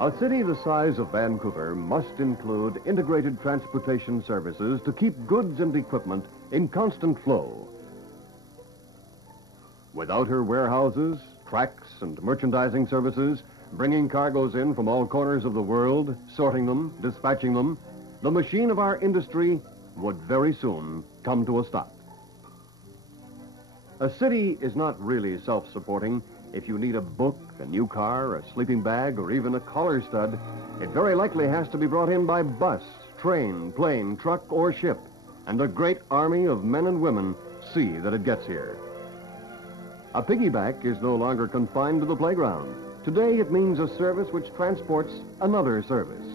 A city the size of Vancouver must include integrated transportation services to keep goods and equipment in constant flow. Without her warehouses, tracks, and merchandising services, bringing cargoes in from all corners of the world, sorting them, dispatching them, the machine of our industry would very soon come to a stop. A city is not really self-supporting. If you need a book, a new car, a sleeping bag, or even a collar stud, it very likely has to be brought in by bus, train, plane, truck, or ship. And a great army of men and women see that it gets here. A piggyback is no longer confined to the playground. Today it means a service which transports another service.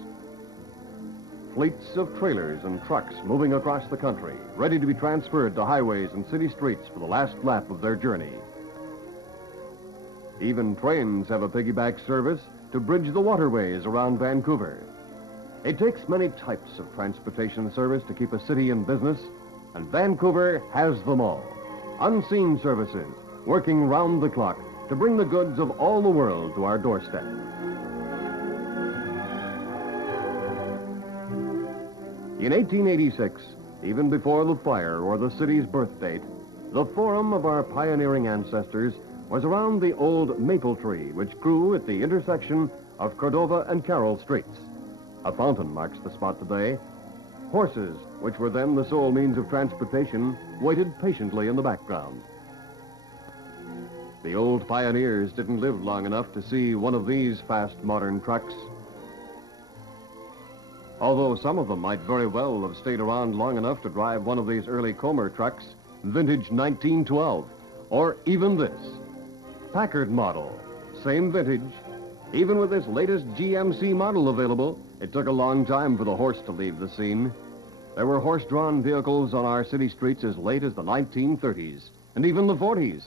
Fleets of trailers and trucks moving across the country, ready to be transferred to highways and city streets for the last lap of their journey. Even trains have a piggyback service to bridge the waterways around Vancouver. It takes many types of transportation service to keep a city in business, and Vancouver has them all. Unseen services, working round the clock to bring the goods of all the world to our doorstep. In 1886, even before the fire or the city's birth date, the forum of our pioneering ancestors was around the old maple tree which grew at the intersection of Cordova and Carroll streets. A fountain marks the spot today. Horses, which were then the sole means of transportation, waited patiently in the background. The old pioneers didn't live long enough to see one of these fast modern trucks. Although some of them might very well have stayed around long enough to drive one of these early Comer trucks, vintage 1912, or even this. Packard model, same vintage. Even with this latest GMC model available, it took a long time for the horse to leave the scene. There were horse-drawn vehicles on our city streets as late as the 1930s, and even the 40s.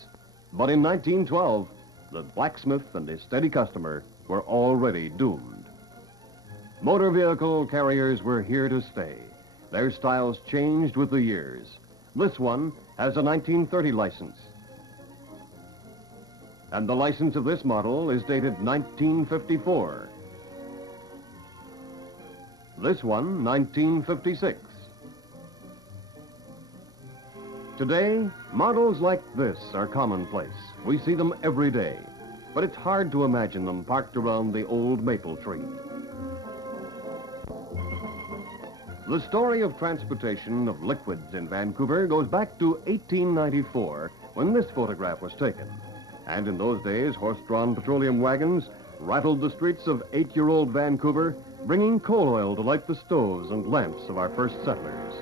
But in 1912, the blacksmith and his steady customer were already doomed. Motor vehicle carriers were here to stay. Their styles changed with the years. This one has a 1930 license. And the license of this model is dated 1954. This one, 1956. Today, models like this are commonplace. We see them every day. But it's hard to imagine them parked around the old maple tree. The story of transportation of liquids in Vancouver goes back to 1894, when this photograph was taken. And in those days, horse-drawn petroleum wagons rattled the streets of 8-year-old Vancouver, bringing coal oil to light the stoves and lamps of our first settlers.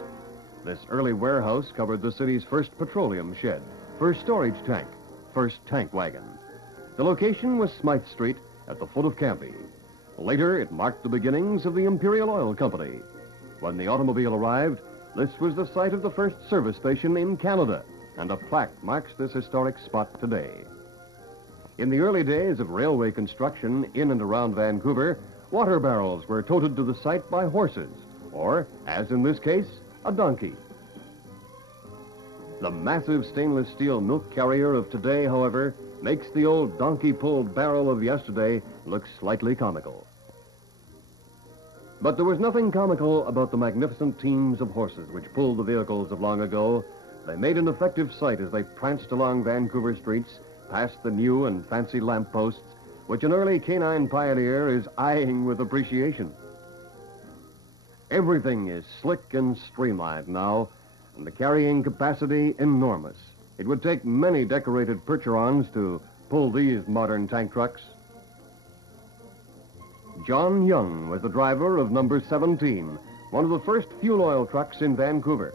This early warehouse covered the city's first petroleum shed, first storage tank, first tank wagon. The location was Smythe Street at the foot of Cambie. Later, it marked the beginnings of the Imperial Oil Company. When the automobile arrived, this was the site of the first service station in Canada, and a plaque marks this historic spot today. In the early days of railway construction in and around Vancouver, water barrels were toted to the site by horses, or, as in this case, a donkey. The massive stainless steel milk carrier of today, however, makes the old donkey-pulled barrel of yesterday look slightly comical. But there was nothing comical about the magnificent teams of horses which pulled the vehicles of long ago. They made an effective sight as they pranced along Vancouver streets, past the new and fancy lampposts, which an early canine pioneer is eyeing with appreciation. Everything is slick and streamlined now, and the carrying capacity enormous. It would take many decorated Percherons to pull these modern tank trucks. John Young was the driver of number 17, one of the first fuel oil trucks in Vancouver.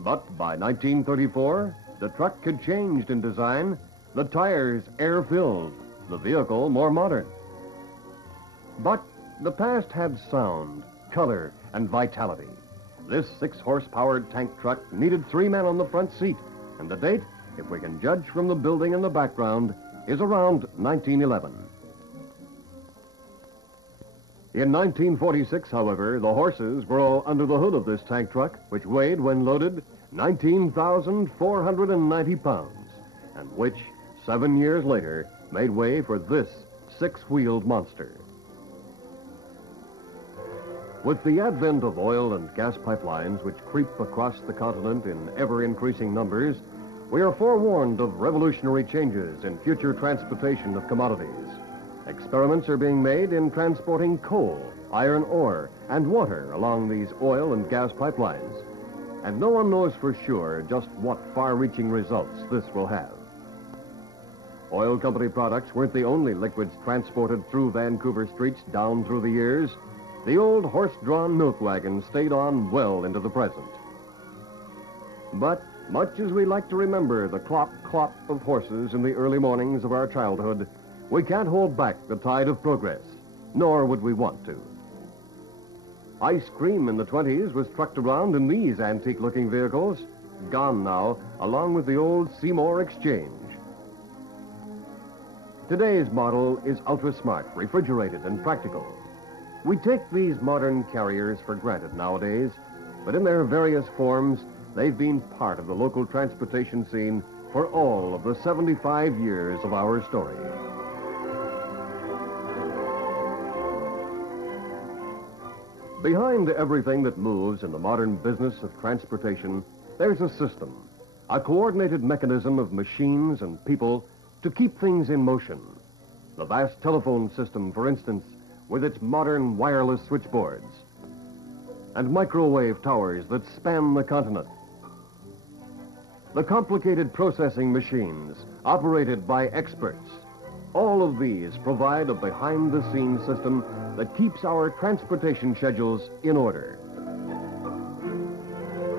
But by 1934, the truck had changed in design, the tires air-filled, the vehicle more modern. But the past had sound, color, and vitality. This 6-horse-powered tank truck needed 3 men on the front seat, and the date, if we can judge from the building in the background, is around 1911. In 1946, however, the horses were all under the hood of this tank truck, which weighed, when loaded, 19,490 pounds, and which, 7 years later, made way for this six-wheeled monster. With the advent of oil and gas pipelines which creep across the continent in ever-increasing numbers, we are forewarned of revolutionary changes in future transportation of commodities. Experiments are being made in transporting coal, iron ore, and water along these oil and gas pipelines. And no one knows for sure just what far-reaching results this will have. Oil company products weren't the only liquids transported through Vancouver streets down through the years. The old horse-drawn milk wagon stayed on well into the present. But much as we like to remember the clop-clop of horses in the early mornings of our childhood, we can't hold back the tide of progress, nor would we want to. Ice cream in the 20s was trucked around in these antique-looking vehicles, gone now, along with the old Seymour Exchange. Today's model is ultra-smart, refrigerated, and practical. We take these modern carriers for granted nowadays, but in their various forms, they've been part of the local transportation scene for all of the 75 years of our story. Behind everything that moves in the modern business of transportation, there's a system, a coordinated mechanism of machines and people to keep things in motion. The vast telephone system, for instance, with its modern wireless switchboards and microwave towers that span the continent. The complicated processing machines operated by experts. All of these provide a behind-the-scenes system that keeps our transportation schedules in order.